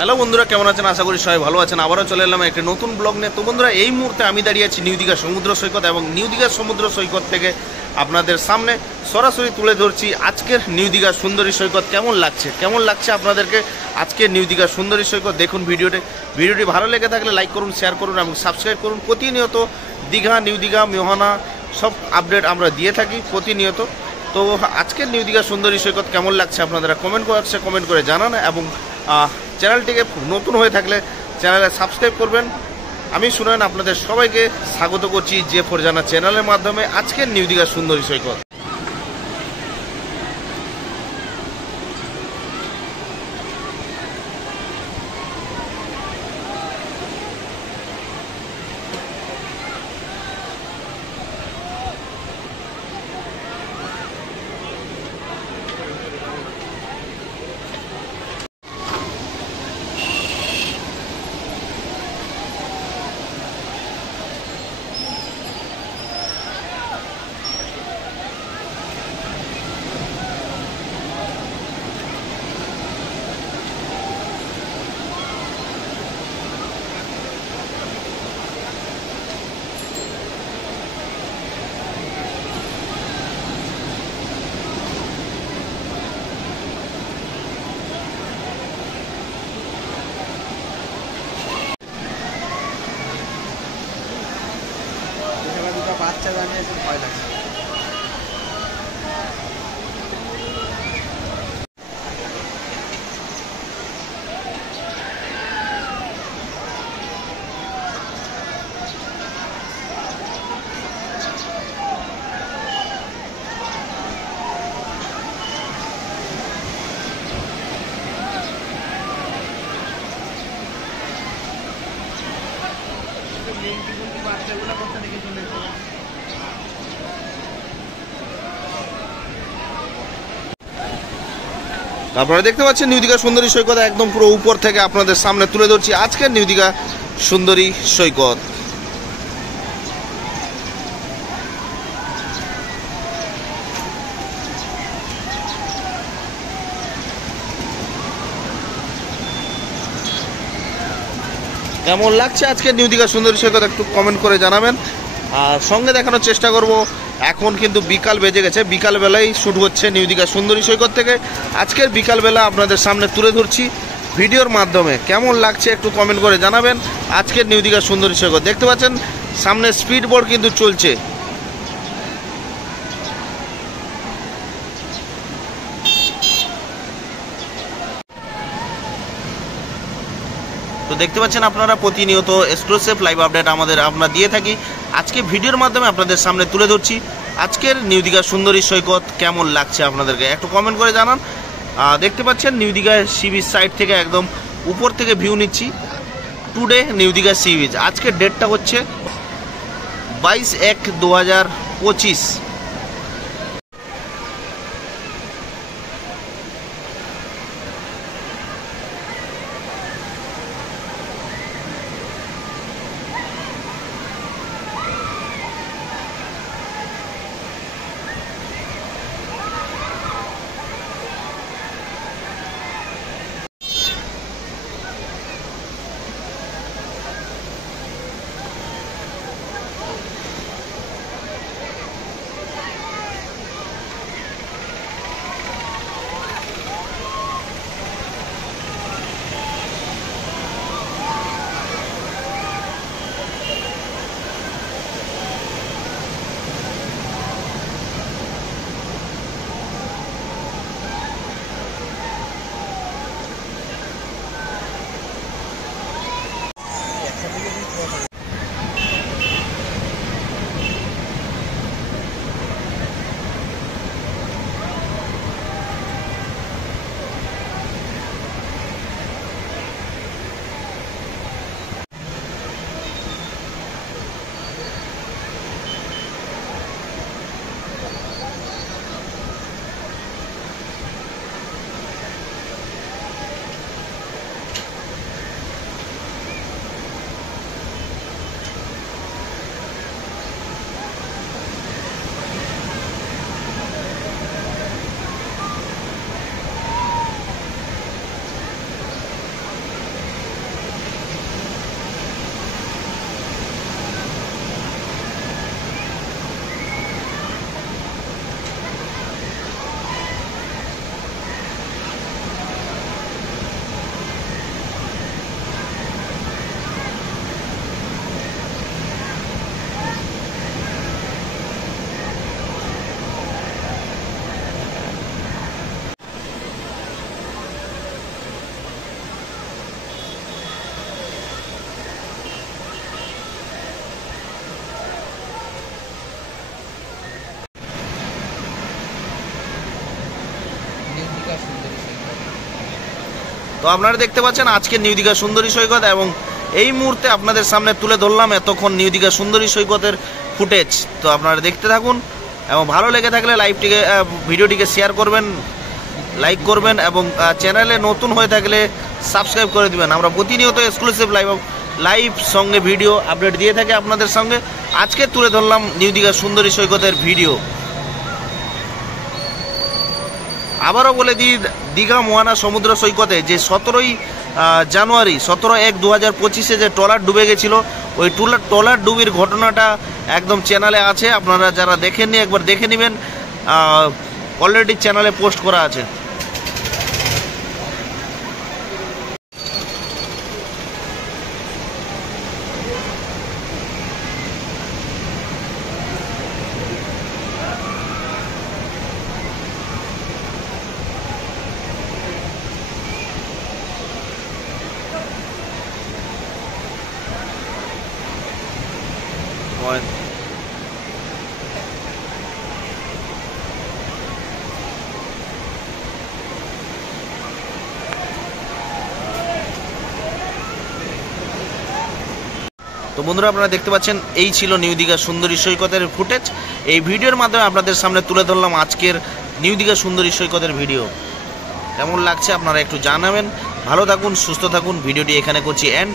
হ্যালো বন্ধুরা, কেমন আছেন? আশা করি সবাই ভালো আছেন। আবারও চলে এলাম একটি নতুন ব্লগ নিয়ে। তো বন্ধুরা, এই মুহূর্তে আমি দাঁড়িয়ে আছি নিউ দীঘা সমুদ্র সৈকত, এবং নিউ দীঘা সমুদ্র সৈকত থেকে আপনাদের সামনে সরাসরি তুলে ধরছি আজকের নিউ দীঘা সুন্দরী সৈকত। কেমন লাগছে আপনাদেরকে আজকের নিউ দীঘা সুন্দরী সৈকত? দেখুন ভিডিওটি ভালো লেগে থাকলে লাইক করুন, শেয়ার করুন এবং সাবস্ক্রাইব করুন। প্রতিনিয়ত দীঘা, নিউ দীঘা, মোহনা সব আপডেট আমরা দিয়ে থাকি প্রতিনিয়ত। তো আজকের নিউ দীঘা সুন্দরী সৈকত কেমন লাগছে আপনারা কমেন্ট করে জানান, এবং চ্যানেলটিকে নতুন হয়ে থাকলে চ্যানেলে সাবস্ক্রাইব করবেন। আমি শুনেন আপনাদের সবাইকে স্বাগত করছি যে ফর জানা চ্যানেলের মাধ্যমে আজকের নিউ দীঘা সুন্দরী সৈকত। বাচ্চা জানিয়ে ভয় লাগছে। বাচ্চাগুলো কোথা থেকে চলে এসেছে? আপনারা দেখতে পাচ্ছেন নিউ দীঘা সুন্দরী সৈকত একদম পুরো উপর থেকে আপনাদের সামনে তুলে ধরছি আজকের নিউ দীঘা সুন্দরী সৈকত। কেমন লাগছে আজকের নিউ দীঘা সুন্দরী সৈকত একটু কমেন্ট করে জানাবেন। আর সঙ্গে দেখানোর চেষ্টা করব, এখন কিন্তু বিকাল বেজে গেছে, বিকালবেলায় শ্যুট হচ্ছে নিউ দীঘা সুন্দরী সৈকত থেকে। আজকের বিকালবেলা আপনাদের সামনে তুলে ধরছি ভিডিওর মাধ্যমে। কেমন লাগছে একটু কমেন্ট করে জানাবেন আজকের নিউ দীঘা সুন্দরী সৈকত। দেখতে পাচ্ছেন সামনে স্পিড বোট কিন্তু চলছে। তো দেখতে পাচ্ছেন আপনারা প্রতিনিয়ত এক্সক্লুসিভ লাইভ আপডেট আমরা দিয়ে থাকি। আজকে ভিডিওর মাধ্যমে আপনাদের সামনে তুলে ধরছি আজকের নিউ দীঘা সুন্দরী সৈকত। কেমন লাগছে আপনাদেরকে একটু কমেন্ট করে জানান। দেখতে পাচ্ছেন নিউ দীঘা সি বিচ সাইড থেকে একদম উপর থেকে ভিউ নিচ্ছি। Today new Digha sea beach. আজকের ডেটটা হচ্ছে 22/1/2025। তো আপনারা দেখতে পাচ্ছেন আজকের নিউ দীঘা সুন্দরী সৈকত, এবং এই মুহূর্তে আপনাদের সামনে তুলে ধরলাম এতক্ষণ নিউ দীঘা সুন্দরী সৈকতের ফুটেজ। তো আপনারা দেখতে থাকুন, এবং ভালো লেগে থাকলে ভিডিওটিকে শেয়ার করবেন, লাইক করবেন, এবং চ্যানেলে নতুন হয়ে থাকলে সাবস্ক্রাইব করে দিবেন। আমরা প্রতিনিয়ত এক্সক্লুসিভ লাইভ সঙ্গে ভিডিও আপডেট দিয়ে থাকি আপনাদের সঙ্গে। আজকে তুলে ধরলাম নিউ দীঘা সুন্দরী সৈকতের ভিডিও। আবারও বলে দিই, দীঘা মোহনা সমুদ্র সৈকতে যে 17ই জানুয়ারি 17/1/2025 যে ট্রলার ডুবে গেছিল, ওই ট্রলার ডুবির ঘটনাটা একদম চ্যানেলে আছে। আপনারা যারা দেখেননি একবার দেখে নেবেন, অলরেডি চ্যানেলে পোস্ট করা আছে। তো বন্ধুরা, আপনারা দেখতে পাচ্ছেন এই ছিল নিউ দীঘা সুন্দরী সৈকতের ফুটেজ। এই ভিডিওর মাধ্যমে আপনাদের সামনে তুলে ধরলাম আজকের নিউ দীঘা সুন্দরী সৈকতের ভিডিও। কেমন লাগছে আপনারা একটু জানাবেন। ভালো থাকুন, সুস্থ থাকুন। ভিডিওটি এখানে করছি এন্ড।